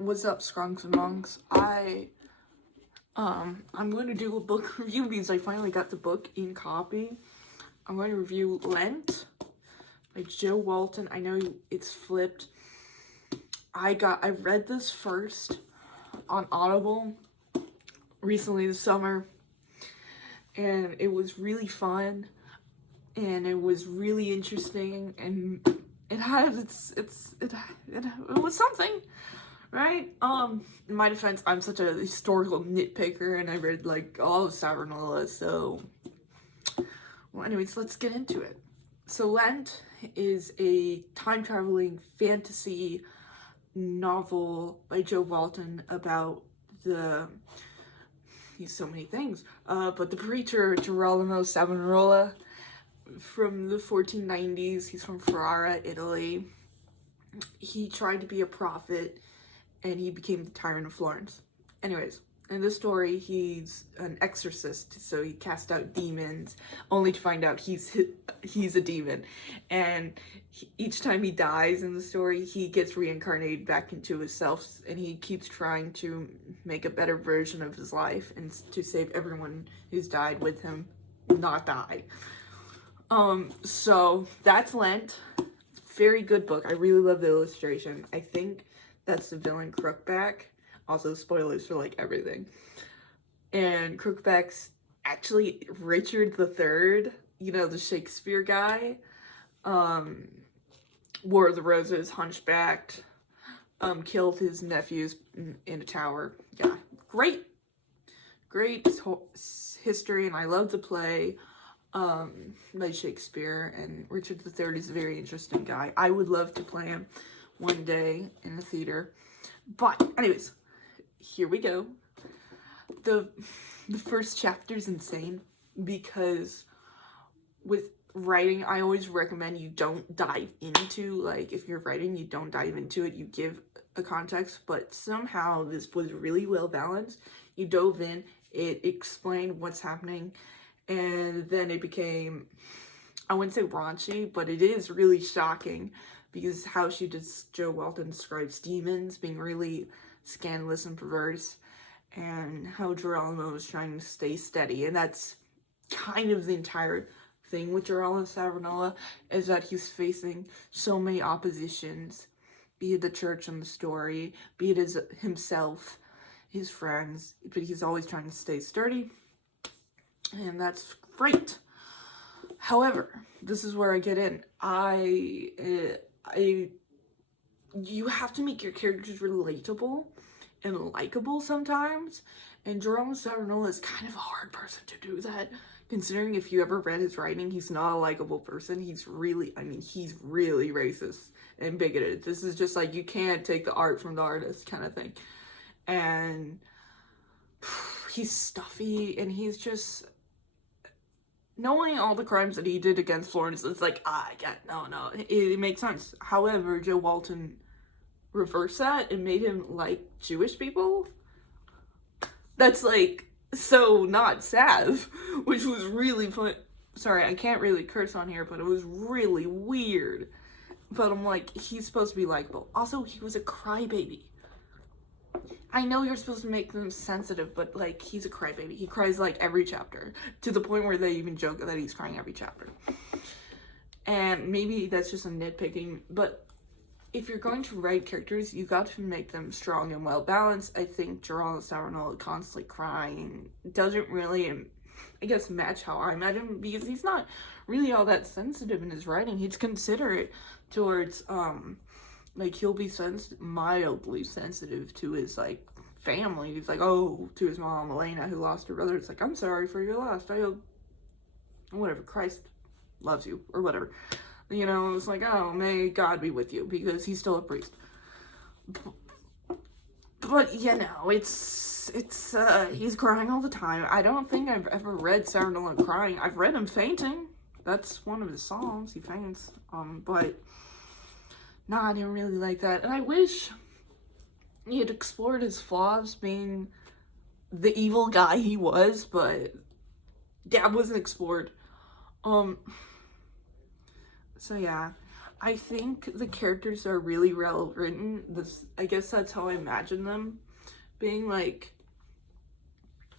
What's up, Skrunks and Monks? I'm going to do a book review because I finally got the book in copy. I'm going to review Lent by Jo Walton. I know it's flipped. I read this first on Audible recently this summer, and it was really fun, and it was really interesting, and it had it was something. Right? In my defense, I'm such a historical nitpicker, and I read, like, all of Savonarola, so... Well, anyways, let's get into it. So, Lent is a time-traveling fantasy novel by Jo Walton about he's so many things, but the preacher, Girolamo Savonarola, from the 1490s. He's from Ferrara, Italy. He tried to be a prophet, and he became the tyrant of Florence. Anyways, in this story, he's an exorcist, so he casts out demons, only to find out he's a demon. And each time he dies in the story, he gets reincarnated back into himself, and he keeps trying to make a better version of his life and to save everyone who's died with him not die. So that's Lent. Very good book. I really love the illustration. I think that's the villain Crookback. Also, spoilers for, like, everything. And Crookback's actually Richard III, you know, the Shakespeare guy. War of the Roses, hunchbacked, killed his nephews in a tower. Yeah, great history, and I love the play by Shakespeare, and Richard III is a very interesting guy. I would love to play him one day in the theater. But anyways, here we go. The first chapter is insane because with writing, I always recommend you don't dive into, like, if you're writing, you don't dive into it, you give a context, but somehow this was really well balanced. You dove in, it explained what's happening, and then it became, I wouldn't say raunchy, but it is really shocking because how Jo Walton describes demons being really scandalous and perverse, and how Girolamo is trying to stay steady. And that's kind of the entire thing with Girolamo Savonarola, is that he's facing so many oppositions, be it the church and the story, be it himself, his friends, but he's always trying to stay sturdy, and that's great. However, this is where I get in. You have to make your characters relatable and likable sometimes, and Girolamo Savonarola is kind of a hard person to do that, considering if you ever read his writing, he's not a likable person. He's really racist and bigoted. This is just like, you can't take the art from the artist kind of thing. And he's stuffy, and he's just, knowing all the crimes that he did against Florence, it's like, no, it makes sense. However, Jo Walton reversed that and made him like Jewish people. That's, like, so not Sav, which was really fun. Sorry, I can't really curse on here, but it was really weird. But I'm like, he's supposed to be likable. Also, he was a crybaby. I know you're supposed to make them sensitive, but, like, he's a crybaby. He cries, like, every chapter, to the point where they even joke that he's crying every chapter. And maybe that's just a nitpicking, but if you're going to write characters, you got to make them strong and well-balanced. I think Girolamo Savonarola constantly crying doesn't really, I guess, match how I imagine him, because he's not really all that sensitive in his writing. He's considerate towards, like, he'll be mildly sensitive to his, like, family. He's like, oh, to his mom, Elena, who lost her brother. It's like, I'm sorry for your loss. I hope, whatever, Christ loves you, or whatever. You know, it's like, oh, may God be with you, because he's still a priest. But, you know, he's crying all the time. I don't think I've ever read Savonarola crying. I've read him fainting. That's one of his songs. He faints. But, nah, I didn't really like that. And I wish he had explored his flaws, being the evil guy he was, but that wasn't explored. So yeah, I think the characters are really well written. I guess that's how I imagine them being, like,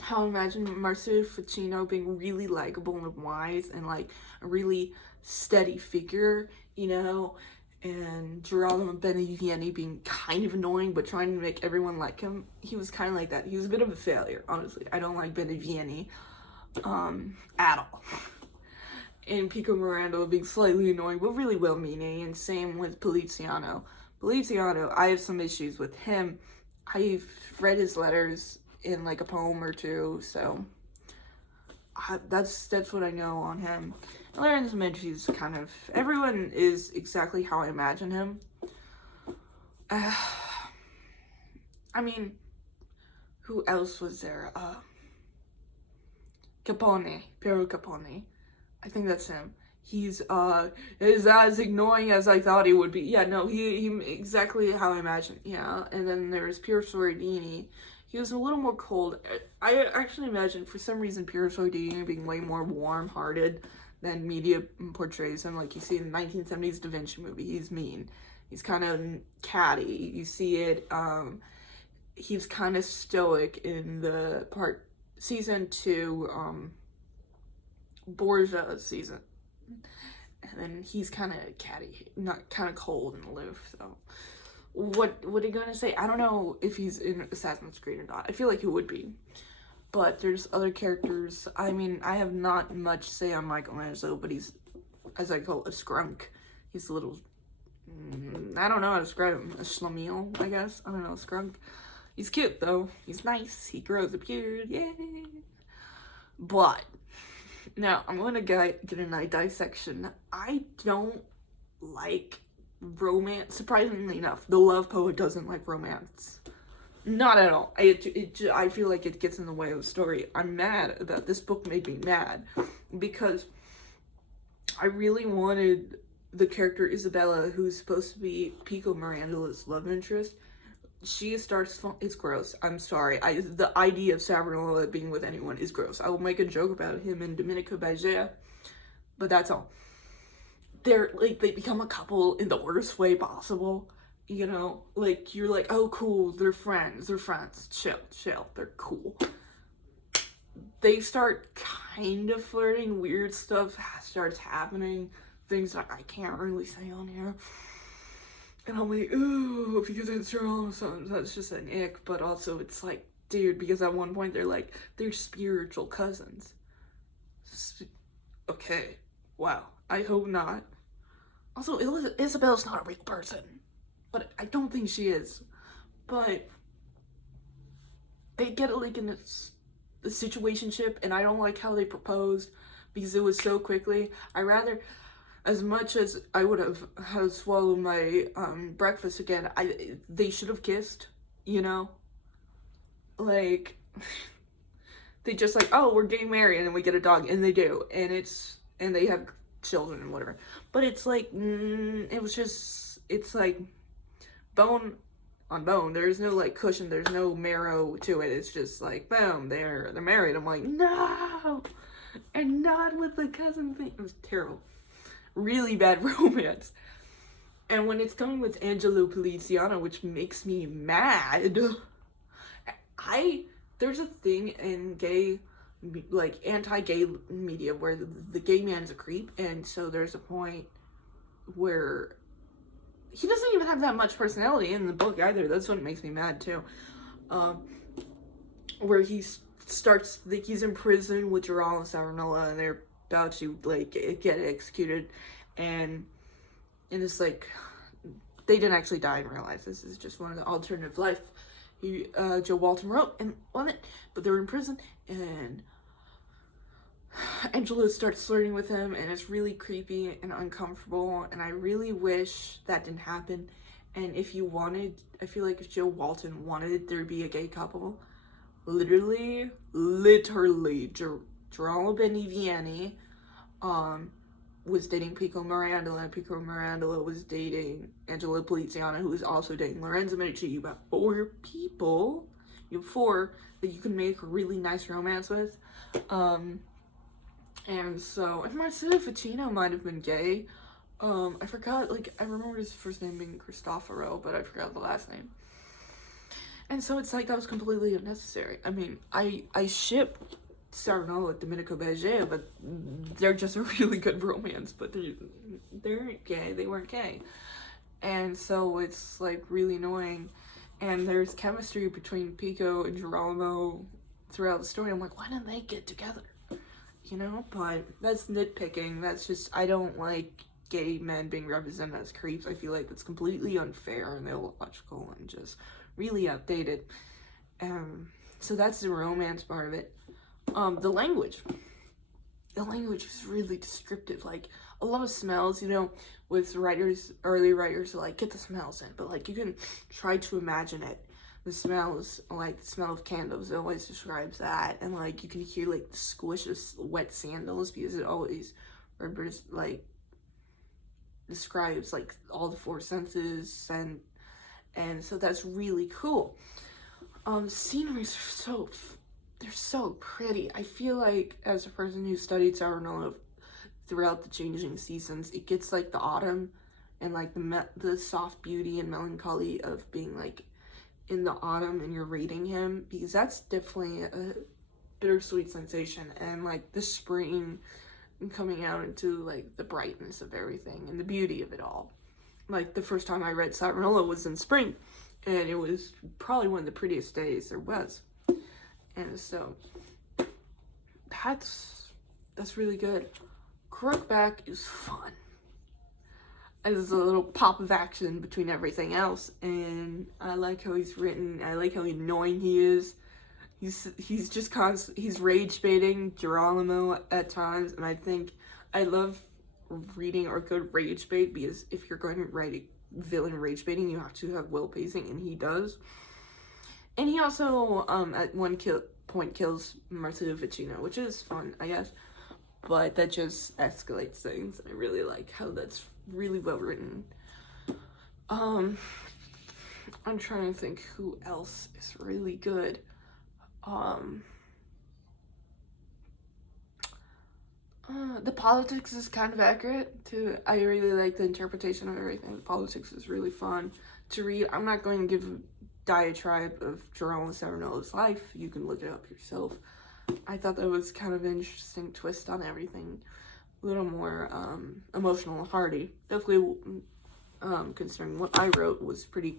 how I imagine Marcio Ficino being really likable and wise and, like, a really steady figure, you know, and Geraldo Benevieni being kind of annoying but trying to make everyone like him. He was kind of like that. He was a bit of a failure, honestly. I don't like Benevieni at all. And Pico Miranda being slightly annoying but really well-meaning, and same with Poliziano. Poliziano, I have some issues with him. I've read his letters in like a poem or two, so that's what I know on him. Lorenzo Medici's kind of, everyone is exactly how I imagine him. I mean, who else was there? Capone, Piero Capone. I think that's him. He's is as annoying as I thought he would be. Yeah, no, he exactly how I imagined. Yeah, and then there's Piero Sorrentini. He was a little more cold. I actually imagine for some reason Piero Sorrentini being way more warm-hearted than media portrays him. Like you see in the 1970s Da Vinci movie, he's mean. He's kind of catty. You see it. He's kind of stoic in the season 2. Borgia season, and then he's kind of catty, not kind of cold and aloof. So what are you gonna say? I don't know if he's in Assassin's Creed or not. I feel like he would be, but there's other characters. I mean, I have not much say on Michelangelo, but he's, as I call it, a skrunk. He's a little, I don't know how to describe him, a schlemiel, I guess. I don't know, skrunk. He's cute though. He's nice. He grows a beard, yay. But now, I'm going to get in a dissection. I don't like romance. Surprisingly enough, the love poet doesn't like romance. Not at all. I feel like it gets in the way of the story. I'm mad about this book. Made me mad because I really wanted the character Isabella, who's supposed to be Pico Miranda's love interest. She starts, it's gross. I'm sorry. The idea of Savonarola being with anyone is gross. I will make a joke about him and Domenico Baggia, but that's all. They're like, they become a couple in the worst way possible. You know, like, you're like, oh, cool, they're friends, chill, they're cool. They start kind of flirting, weird stuff starts happening, things that I can't really say on here. And I'm like, ooh, because it's wrong, so that's just an ick, but also it's like, dude, because at one point they're spiritual cousins. Okay, wow, I hope not. Also, Isabella's not a real person, but I don't think she is. But they get like in the situationship, and I don't like how they proposed because it was so quickly. As much as I would have swallowed my breakfast again, they should have kissed, you know? Like, they just like, oh, we're getting married and then we get a dog, and they do, and they have children and whatever. But it's like, it's like bone on bone. There's no like cushion, there's no marrow to it. It's just like, boom, they're married. I'm like, no, and not with the cousin thing. It was terrible. Really bad romance. And when it's coming with Angelo Poliziano, which makes me mad, there's a thing in gay, like, anti-gay media where the gay man's a creep, and so there's a point where he doesn't even have that much personality in the book either. That's what makes me mad too. Where he starts, like, he's in prison with Geraldo Savonarola, and they're about to like get executed, and it's like they didn't actually die in real life. This is just one of the alternative life Jo Walton wrote and on it, but they're in prison, and Angela starts flirting with him, and it's really creepy and uncomfortable, and I really wish that didn't happen. And if you wanted, I feel like if Jo Walton wanted there to be a gay couple, literally Geraldo Benevieni was dating Pico Mirandola, and Pico Mirandola was dating Angelo Poliziano, who was also dating Lorenzo Medici. You have 4 people, you have 4 that you can make a really nice romance with. And so, and Marcello Ficino might have been gay, I forgot, like, I remember his first name being Cristoforo, but I forgot the last name. And so it's like, that was completely unnecessary. I mean, I ship Saranol with Domenico Berger, but they're just a really good romance, but they weren't gay, they weren't gay. And so it's, like, really annoying. And there's chemistry between Pico and Girolamo throughout the story. I'm like, why didn't they get together? You know? But that's nitpicking. That's just, I don't like gay men being represented as creeps. I feel like that's completely unfair and illogical and just really outdated. So that's the romance part of it. The language is really descriptive. Like, a lot of smells, you know, with early writers, like, get the smells in, but, like, you can try to imagine it. The smells, like, the smell of candles, it always describes that, and, like, you can hear, like, the squish of wet sandals, because it always, like, describes, like, all the four senses, and so that's really cool. Sceneries are they're so pretty. I feel like, as a person who studied Saranolo throughout the changing seasons, it gets, like, the autumn and, like, the soft beauty and melancholy of being, like, in the autumn and you're reading him, because that's definitely a bittersweet sensation, and, like, the spring and coming out into, like, the brightness of everything and the beauty of it all. Like, the first time I read Savonarola was in spring, and it was probably one of the prettiest days there was. And so that's really good. Crookback is fun. There's a little pop of action between everything else, and I like how he's written. I like how annoying he is. He's just he's rage baiting Girolamo at times, and I love reading or good rage bait, because if you're going to write a villain rage baiting, you have to have well pacing, and he does. And he also, at one point kills Marcello Vicino, which is fun, I guess. But that just escalates things. I really like how that's really well written. I'm trying to think who else is really good. The politics is kind of accurate too. I really like the interpretation of everything. The politics is really fun to read. I'm not going to give a diatribe of Girolamo Savonaro's life. You can look it up yourself. I thought that was kind of an interesting twist on everything. A little more emotional and hearty. Definitely, considering what I wrote was pretty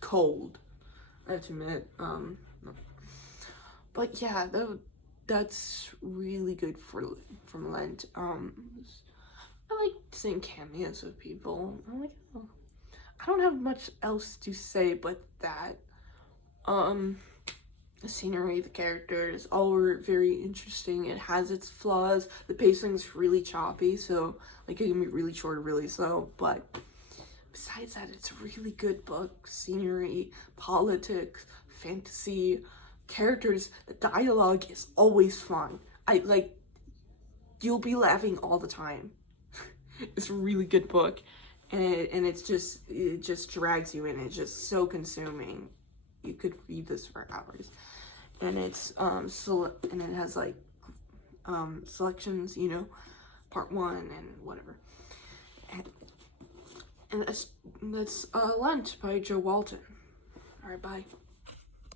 cold, I have to admit. But yeah, that's really good from Lent. I like seeing cameos of people. I'm like, oh. I don't have much else to say but that. The scenery, the characters, all were very interesting. It has its flaws. The pacing's really choppy, so, like, it can be really short or really slow, but besides that, it's a really good book. Scenery, politics, fantasy, characters, the dialogue is always fun. You'll be laughing all the time. It's a really good book, and it just drags you in. It's just so consuming. You could read this for hours, and it's and it has, like, selections, you know, part 1 and whatever, and that's Lent by Jo Walton. All right, bye.